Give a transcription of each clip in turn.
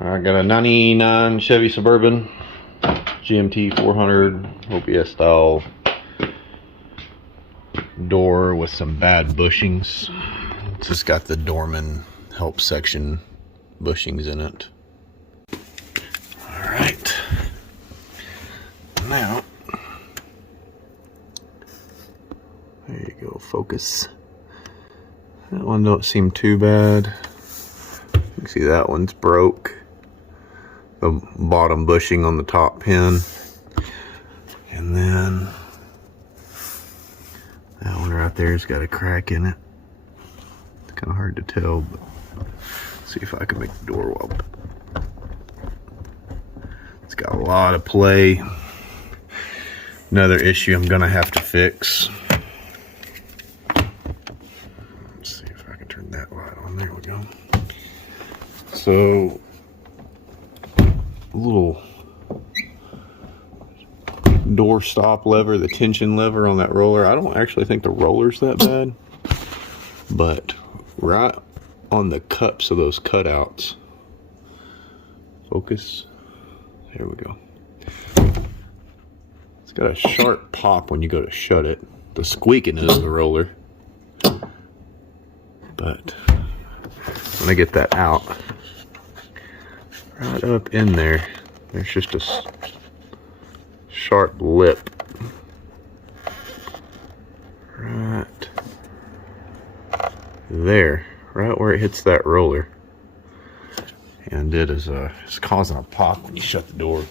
I got a 99 Chevy Suburban GMT400 OBS style door with some bad bushings. It's just got the doorman help section bushings in it. Alright. Now, there you go, focus. That one don't seem too bad. You can see that one's broke. The bottom bushing on the top pin. And then that one right there's got a crack in it. It's kind of hard to tell, but let's see if I can make the door weld. It's got a lot of play. Another issue I'm gonna have to fix. Let's see if I can turn that light on. There we go. So, little door stop lever, the tension lever on that roller. I don't actually think the roller's that bad, but right on the cups of those cutouts. Focus. There we go. It's got a sharp pop when you go to shut it. The squeaking is the roller. But when I get that out, right up in there, there's just a sharp lip. Right there, right where it hits that roller. And it is it's causing a pop when you shut the door.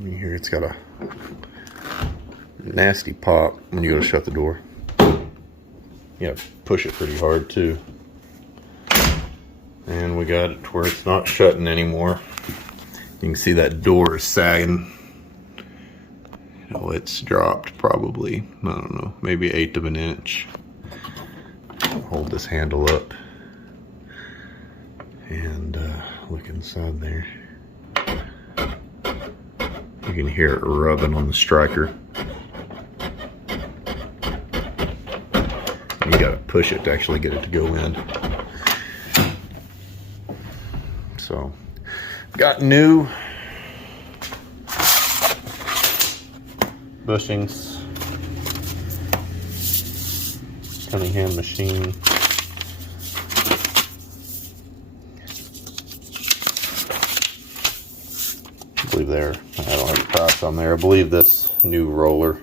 You hear it's got a nasty pop when you go to shut the door. You gotta push it pretty hard too. And we got it to where it's not shutting anymore. You can see that door is sagging. Oh, it's dropped probably, I don't know, maybe 1/8 of an inch. I'll hold this handle up and look inside there. You can hear it rubbing on the striker. You gotta push it to actually get it to go in. So, got new bushings, Cunningham Machine. I believe I don't have a price on there. I believe this new roller,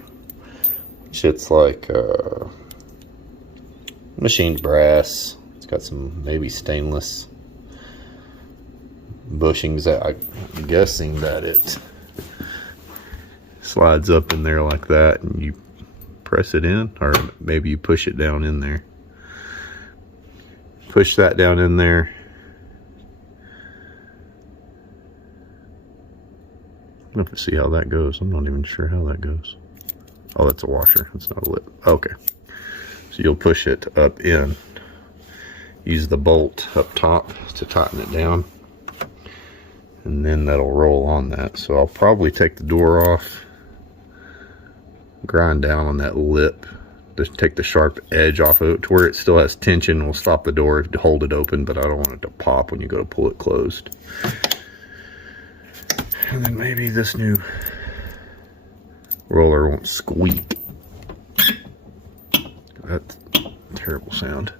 it's like machined brass. It's got some maybe stainless bushings. I'm guessing that it slides up in there like that and you press it in, or maybe you push it down in there. Push that down in there. I have to see how that goes. I'm not even sure how that goes. Oh, that's a washer. It's not a lip. Okay. So you'll push it up in. Use the bolt up top to tighten it down. And then that'll roll on that. So I'll probably take the door off. Grind down on that lip. Just take the sharp edge off of it to where it still has tension. We'll stop the door to hold it open, but I don't want it to pop when you go to pull it closed. And then maybe this new roller won't squeak. That's a terrible sound.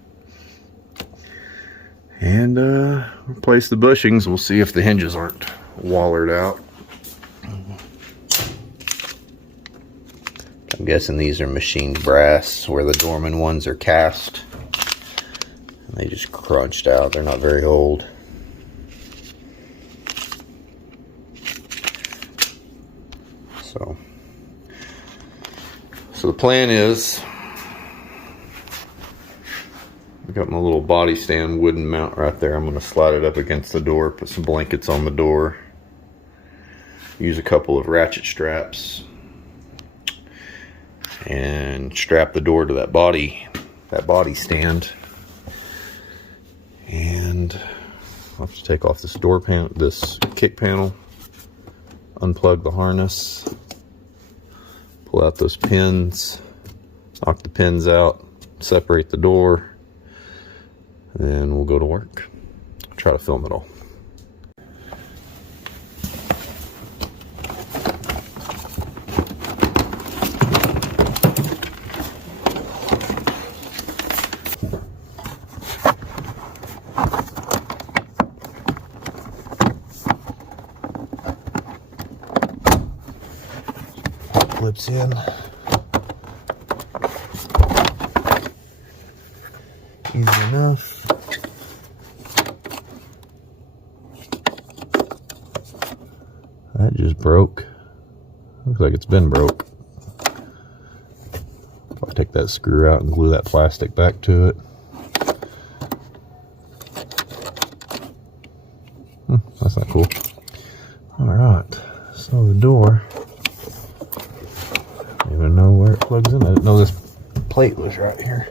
And replace the bushings. We'll see if the hinges aren't wallered out. I'm guessing these are machined brass, where the Dorman ones are cast. And they just crunched out. They're not very old. So the plan is, I got my little body stand wooden mount right there. I'm going to slide it up against the door, put some blankets on the door, use a couple of ratchet straps, and strap the door to that body stand. And I'll have to take off this door panel, this kick panel, unplug the harness, pull out those pins, knock the pins out, separate the door, and then we'll go to work. try to film it all. Clips in. Easy enough. That just broke. Looks like it's been broke. I'll take that screw out and glue that plastic back to it. That's not cool. Alright, so the door. I don't even know where it plugs in. I didn't know this plate was right here.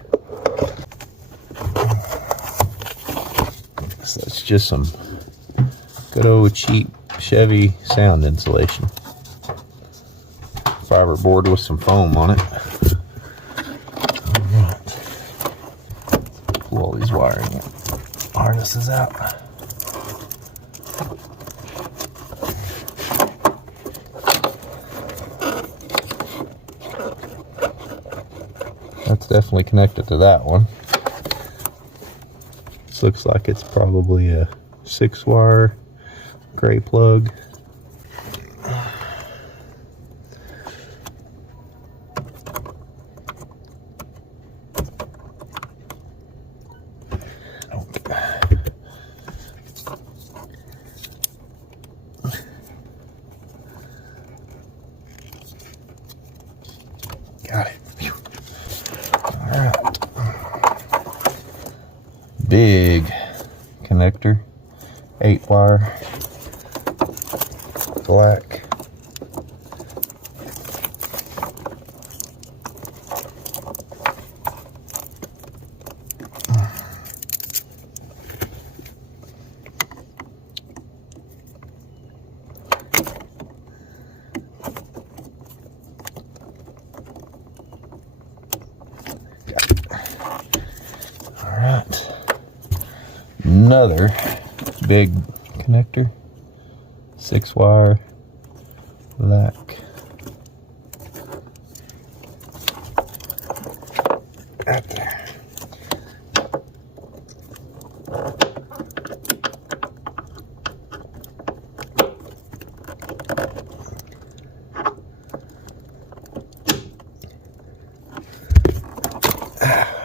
So it's just some good old cheap Chevy sound insulation. Fiber board with some foam on it. Alright. Pull all these wiring harnesses out. That's definitely connected to that one. This looks like it's probably a 6-wire gray plug. Got it. Alright. Big connector, 8-wire, black. Alright, another big connector, 6-wire, black. Right there.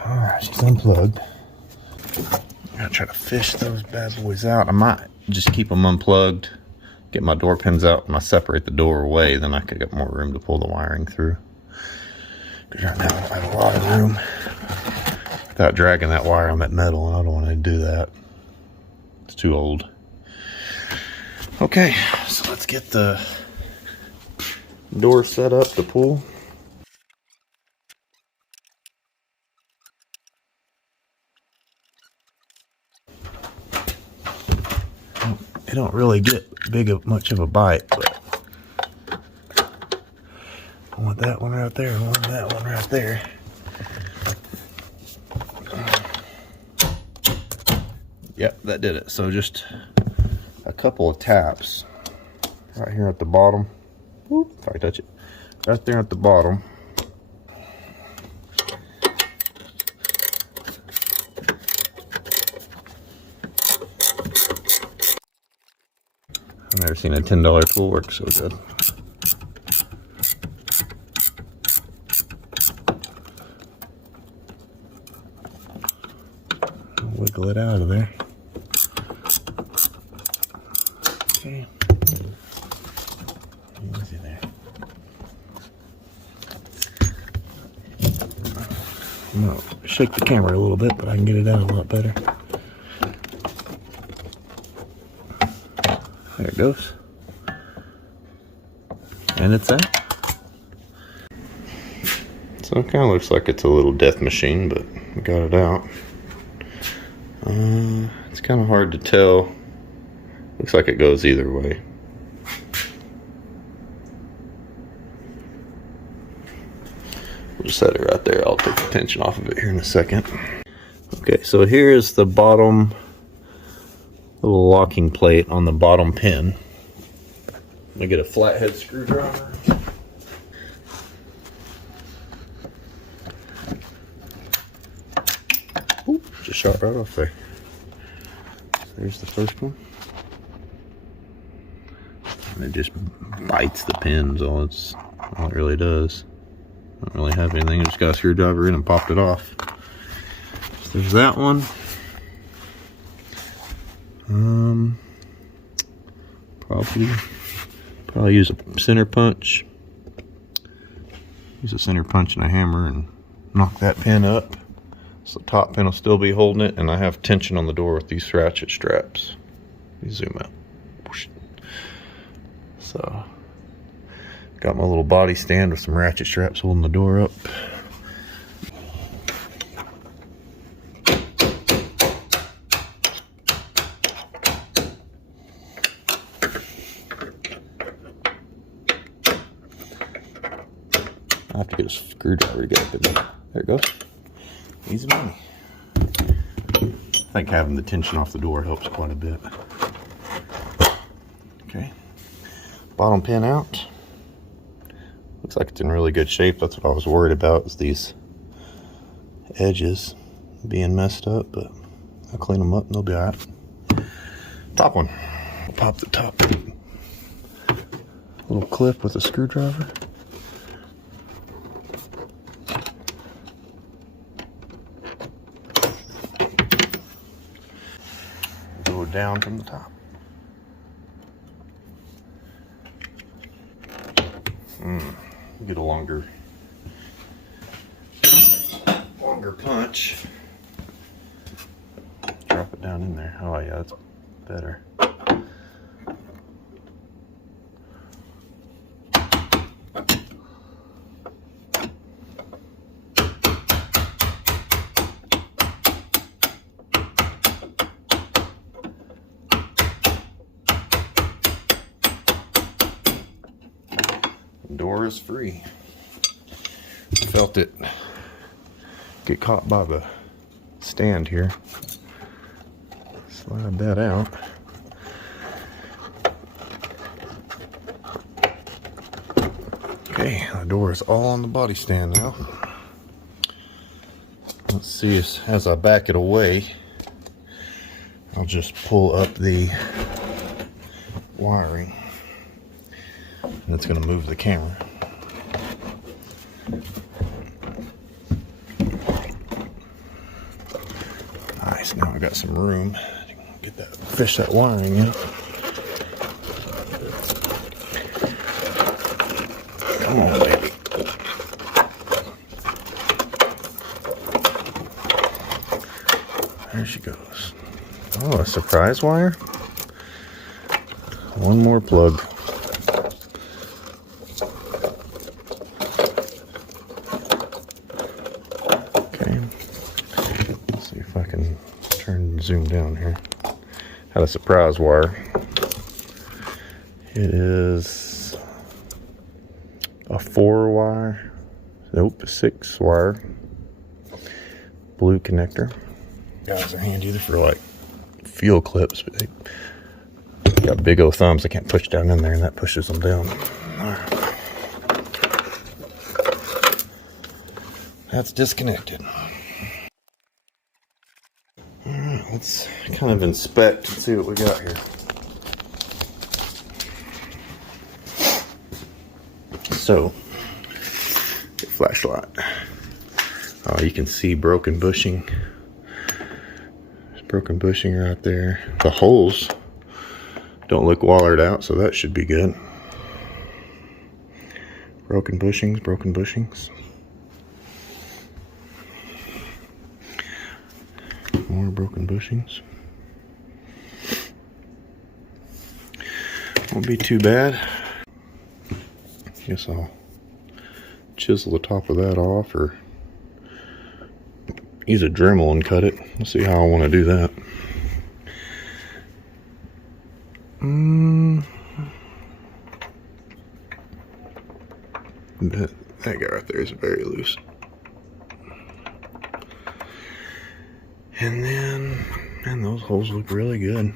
Alright, she's unplugged. I'm gonna try to fish those bad boys out. I might just keep them unplugged, get my door pins out, and I separate the door away, then I could get more room to pull the wiring through. Because right now I don't have a lot of room without dragging that wire on that metal, and I don't want to do that. It's too old. Okay, so let's get the door set up to pull. It don't really get much of a bite, but I want that one right there, I want that one right there. Yep, that did it. So just a couple of taps right here at the bottom. Whoop, if I touch it, right there at the bottom. I've never seen a $10 tool work so good. Wiggle it out of there. Okay. Easy there. I'm gonna shake the camera a little bit, but I can get it out a lot better. There it goes. And it's out. So it kind of looks like it's a little death machine, but we got it out. It's kind of hard to tell. Looks like it goes either way. We'll just set it right there. I'll take the tension off of it here in a second. Okay, so here's the bottom little locking plate on the bottom pin. I'm gonna get a flathead screwdriver. Ooh, just shot right off there. There's the first one. And it just bites the pins, all it really does. Don't really have anything, I just got a screwdriver in and popped it off. So there's that one. Probably use a center punch. Use a center punch and a hammer and knock that pin up. So the top pin will still be holding it, and I have tension on the door with these ratchet straps. Let me zoom out. So, got my little body stand with some ratchet straps holding the door up. I have to get a screwdriver to get up in there. There it goes. Easy money. I think having the tension off the door helps quite a bit. Okay. Bottom pin out. Looks like it's in really good shape. That's what I was worried about, is these edges being messed up, but I'll clean them up and they'll be alright. Top one. Pop the top little clip with a screwdriver. Go down from the top. Get a longer punch. Drop it down in there. Oh yeah, that's better. Door is free. Felt it get caught by the stand here. Slide that out. Okay, the door is all on the body stand now. Let's see, as I back it away, I'll just pull up the wiring. And it's going to move the camera. Nice, now I got some room to get that, fish that wiring out. Come on, baby. There she goes. Oh, a surprise wire. One more plug. Zoom down here. Had a surprise wire. It is a 4 wire, nope, a 6 wire blue connector. Guys are handy for like fuel clips, but they got big old thumbs. I can't push down in there, and that pushes them down. All right. That's disconnected. Let's kind of inspect and see what we got here. So, flashlight. You can see broken bushing. There's broken bushing right there. The holes don't look wallered out, so that should be good. Broken bushings, broken bushings. More broken bushings. Won't be too bad. Guess I'll chisel the top of that off, or use a Dremel and cut it. Let's see how I want to do that. That guy right there is very loose. And those holes look really good.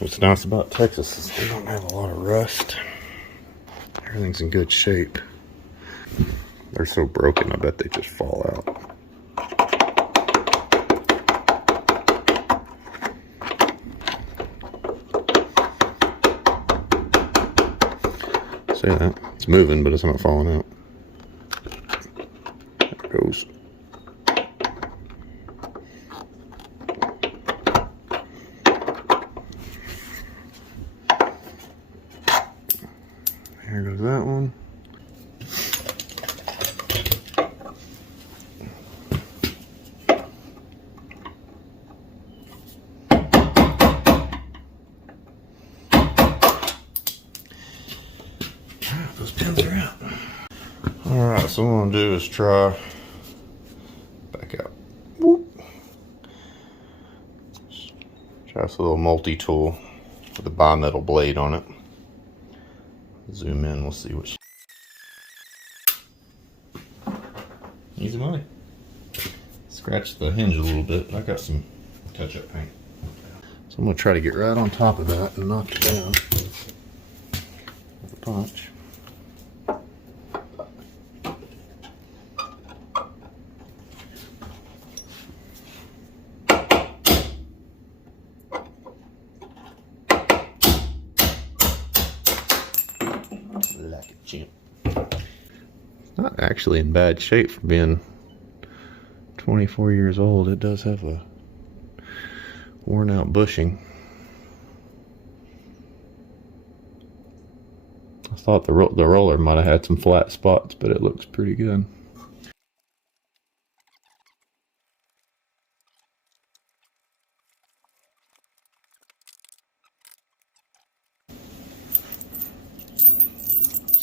What's nice about Texas is they don't have a lot of rust. Everything's in good shape. They're so broken, I bet they just fall out. Say that. It's moving, but it's not falling out. There it goes. There goes that one. Those pins are out. Alright, so what I'm gonna do is try back out. Whoop. Try this little multi-tool with a bimetal blade on it. Zoom in, we'll see what. Easy money. Scratch the hinge a little bit. I got some touch-up paint. So I'm gonna try to get right on top of that and knock it down with a punch. Like a champ. Not actually in bad shape for being 24 years old. It does have a worn out bushing. I thought the roller might have had some flat spots, but it looks pretty good.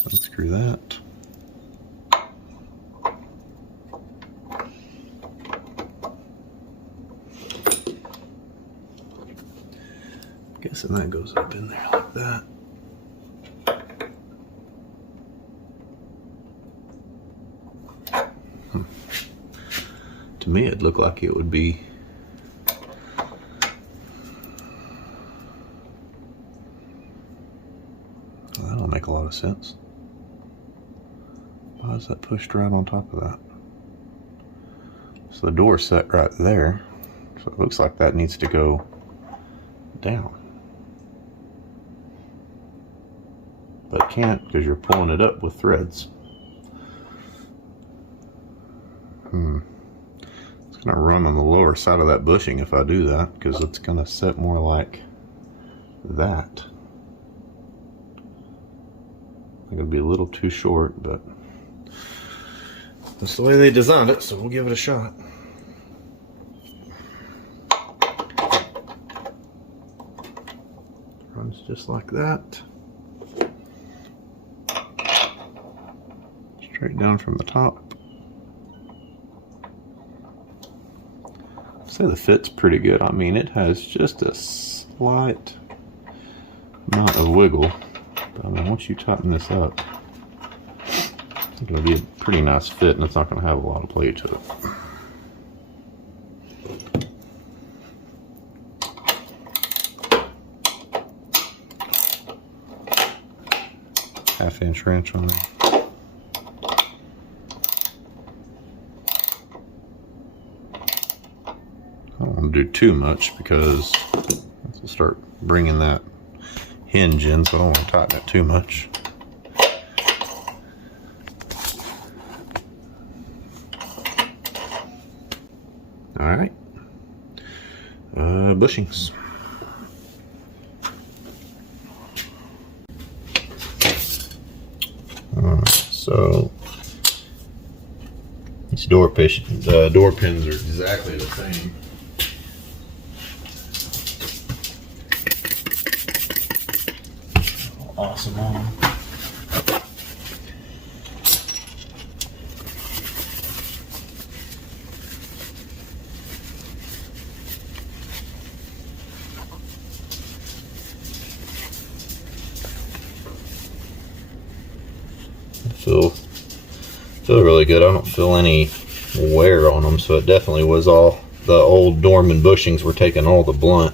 Unscrew that. Guessing that goes up in there like that. To me, it looked like it would be well, that don't make a lot of sense. Why is that pushed right on top of that? So the door's set right there. So it looks like that needs to go down. But it can't because you're pulling it up with threads. It's going to run on the lower side of that bushing if I do that, because it's going to set more like that. I think it'll be a little too short, but that's the way they designed it, so we'll give it a shot. Runs just like that. Straight down from the top. I'd say the fit's pretty good. I mean, it has just a slight amount of wiggle. But I mean, once you tighten this up, it's going to be a pretty nice fit, and it's not going to have a lot of play to it. Half-inch wrench on there. I don't want to do too much because we'll start bringing that hinge in, so I don't want to tighten it too much. Alright, bushings. So these door pins are exactly the same. Awesome on them. Feel really good. I don't feel any wear on them, so it definitely was all the old Dorman bushings were taking all the blunt.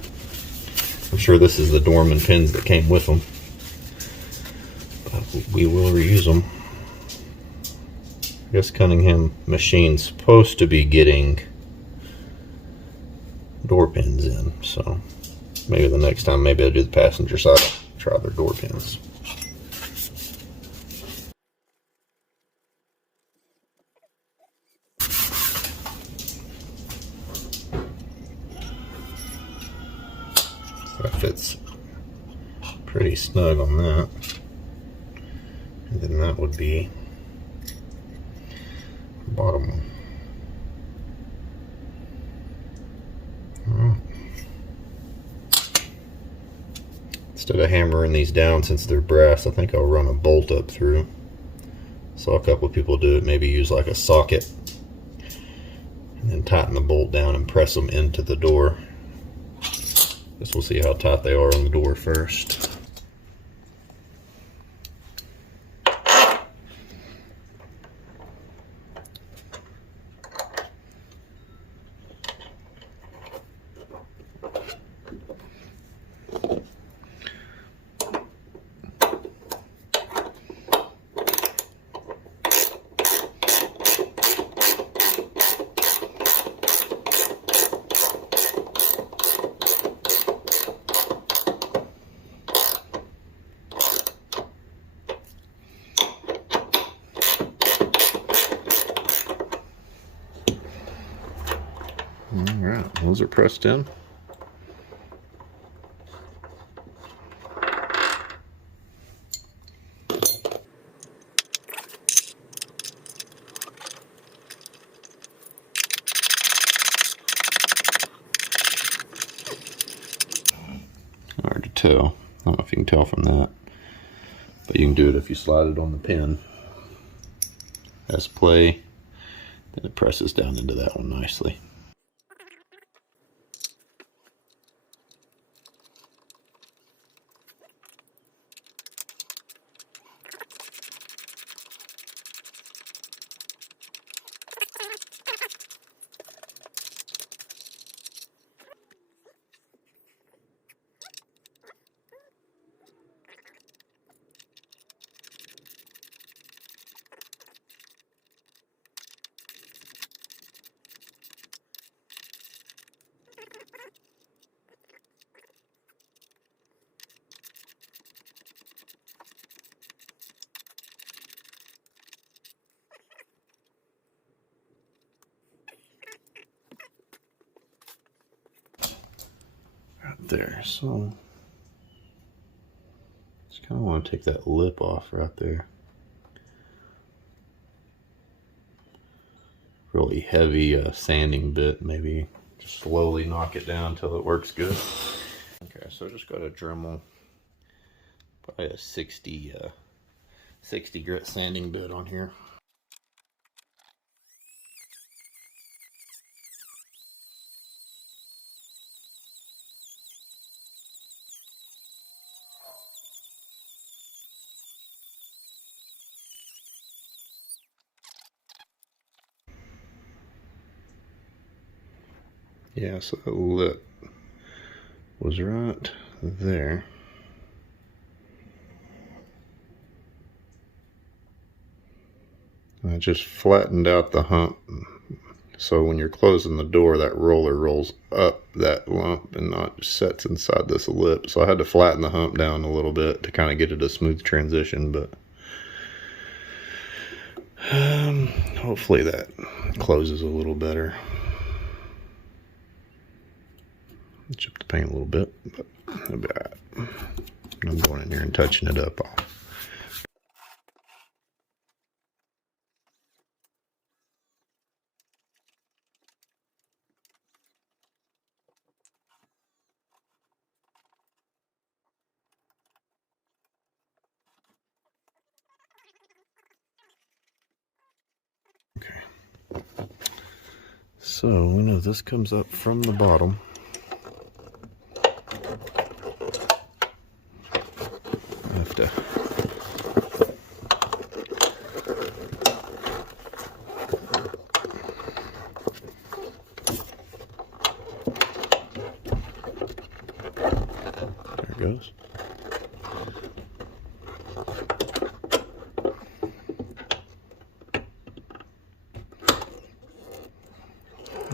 I'm sure this is the Dorman pins that came with them, but we will reuse them. I guess Cunningham Machine's supposed to be getting door pins in, so maybe the next time, maybe I'll do the passenger side, try their door pins. That fits pretty snug on that. And then that would be the bottom one. Alright. Instead of hammering these down, since they're brass, I think I'll run a bolt up through. Saw a couple of people do it, maybe use like a socket and then tighten the bolt down and press them into the door. Guess we'll see how tight they are on the door first. Alright, those are pressed in. Hard to tell. I don't know if you can tell from that, but you can do it if you slide it on the pin. Press play, then it presses down into that one nicely. There, so just kind of want to take that lip off right there. Really heavy sanding bit, maybe just slowly knock it down until it works good. Okay, so I just got a Dremel, probably a 60 grit sanding bit on here. Yeah, so that lip was right there. I just flattened out the hump, so when you're closing the door, that roller rolls up that lump and not just sets inside this lip. So I had to flatten the hump down a little bit to kind of get it a smooth transition, but hopefully that closes a little better. Chip the paint a little bit, but that'll be all right. I'm going in here and touching it up. Okay. So we know this comes up from the bottom. I have to goes.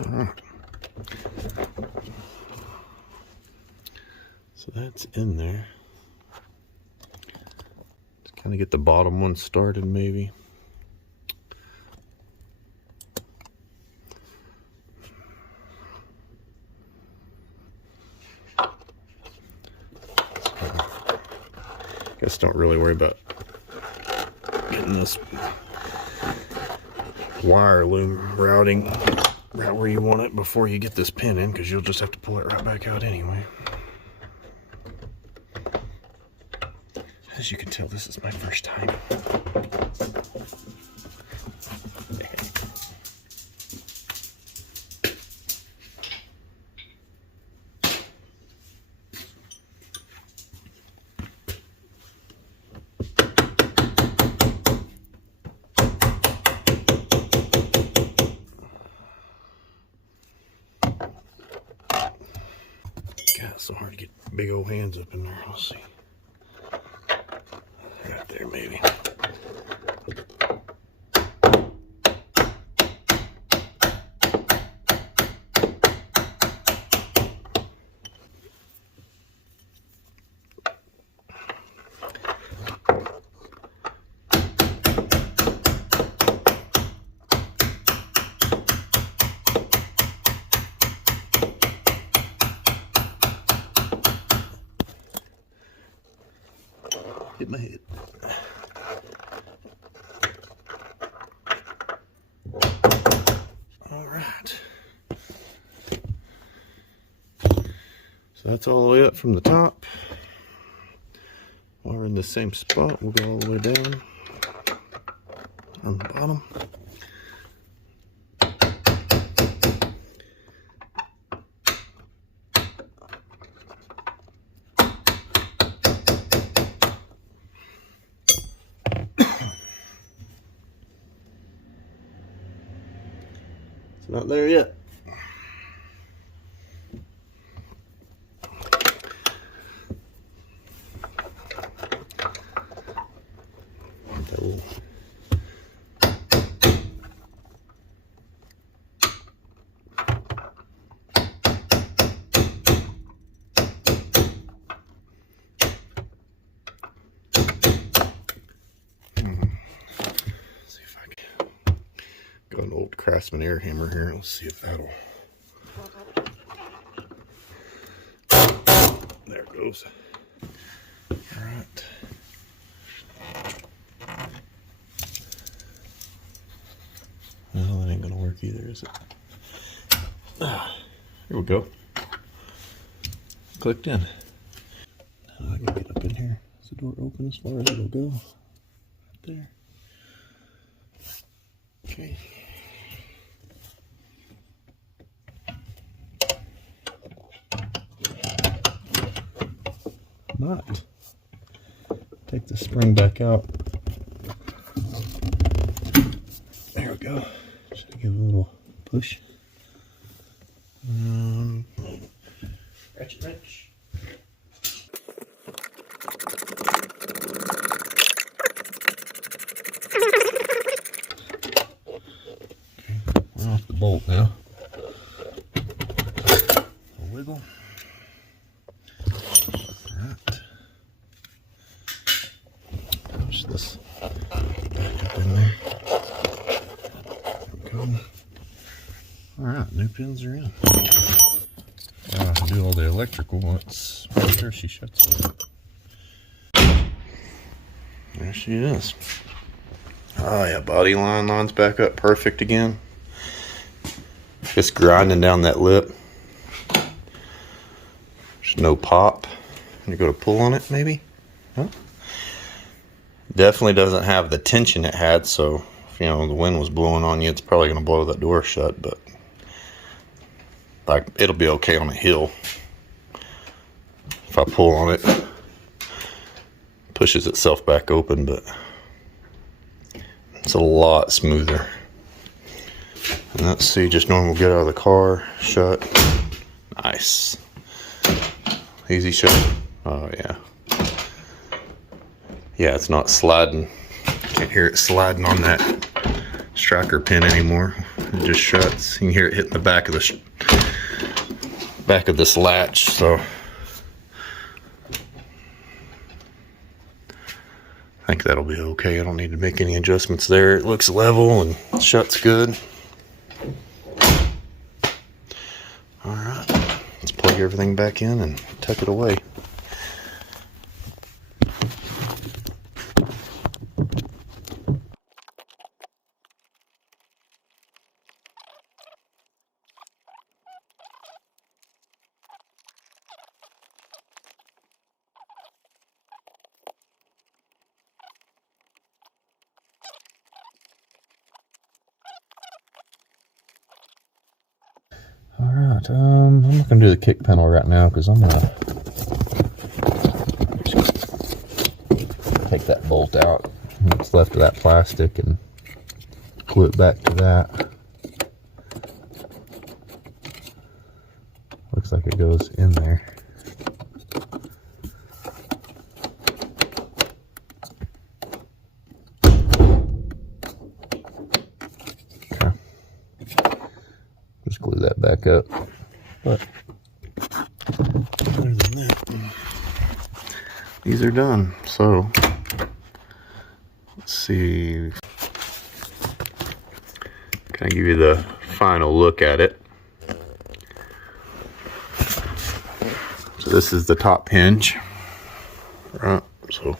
Alright. So that's in there. Just kind of get the bottom one started maybe. Guess don't really worry about getting this wire loom routing right where you want it before you get this pin in, because you'll just have to pull it right back out anyway. As you can tell, this is my first time. God, it's so hard to get big old hands up in there. Let's see. Right there, maybe. Hit my head. All right. So that's all the way up from the top. While we're in the same spot, we'll go all the way down on the bottom. Not there yet. Got an old Craftsman air hammer here. Let's see if that'll. There it goes. All right. Well, that ain't gonna work either, is it? Here we go. Clicked in. Now I can get up in here. Is the door open as far as it'll go? Right there. Okay. Not. Take the spring back out. There we go. Just give it a little push. Ratchet wrench. Okay, we're off the bolt now. A wiggle. This back up in there. There we go. Alright, new pins are in. Do all the electrical once. Make sure she shuts it. There she is. Oh yeah, body line's back up perfect again. Just grinding down that lip. There's no pop. You go to pull on it maybe? Huh? Definitely doesn't have the tension it had, so if, you know, the wind was blowing on you, it's probably going to blow that door shut, but like it'll be okay on a hill. If I pull on it, pushes itself back open, but it's a lot smoother. And let's see, just normal get out of the car, shut. Nice. Easy shut. Oh yeah. Yeah, it's not sliding. Can't hear it sliding on that striker pin anymore. It just shuts. You can hear it hitting the back of this latch. So I think that'll be okay. I don't need to make any adjustments there. It looks level and shuts good. All right, let's plug everything back in and tuck it away. Alright, I'm not going to do the kick panel right now because I'm going to take that bolt out, what's left of that plastic, and glue it back to that. Looks like it goes in there. Okay. Just glue that back up. But other than that, these are done. So let's see. Can I give you the final look at it? So this is the top hinge, right? So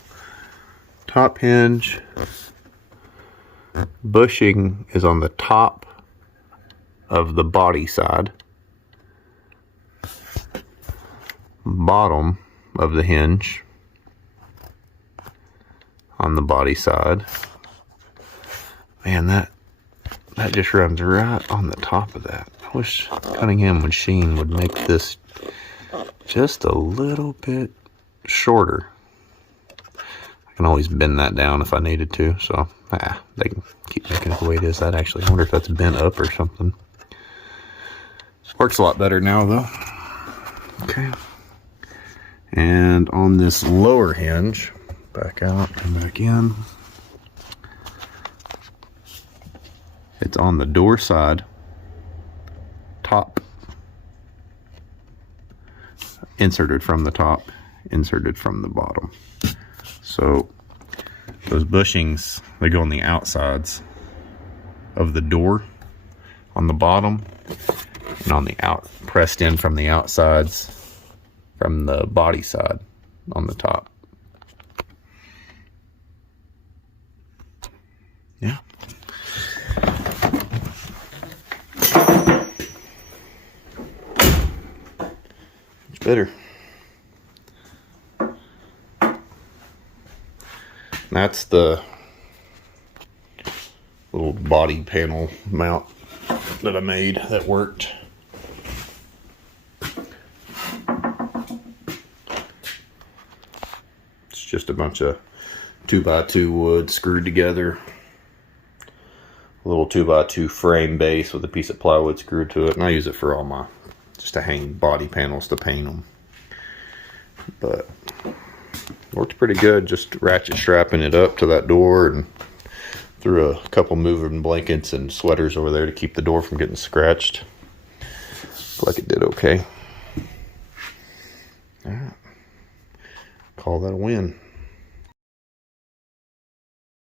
top hinge, bushing is on the top of the body side, bottom of the hinge on the body side. Man, that just runs right on the top of that. I wish Cunningham Machine would make this just a little bit shorter. I can always bend that down if I needed to, so they can keep making it the way it is. That actually, I wonder if that's bent up or something. Works a lot better now though. Okay. And on this lower hinge, back out and back in, it's on the door side, top, inserted from the top, inserted from the bottom. So those bushings, they go on the outsides of the door on the bottom, and on the pressed in from the outsides from the body side on the top. Yeah. It's better. That's the little body panel mount that I made that worked. It's just a bunch of 2x2 wood screwed together. A little 2x2 frame base with a piece of plywood screwed to it, and I use it for all my, just to hang body panels to paint them. But worked pretty good, just ratchet strapping it up to that door, and threw a couple moving blankets and sweaters over there to keep the door from getting scratched. Looks like it did okay. All right. Call that a win.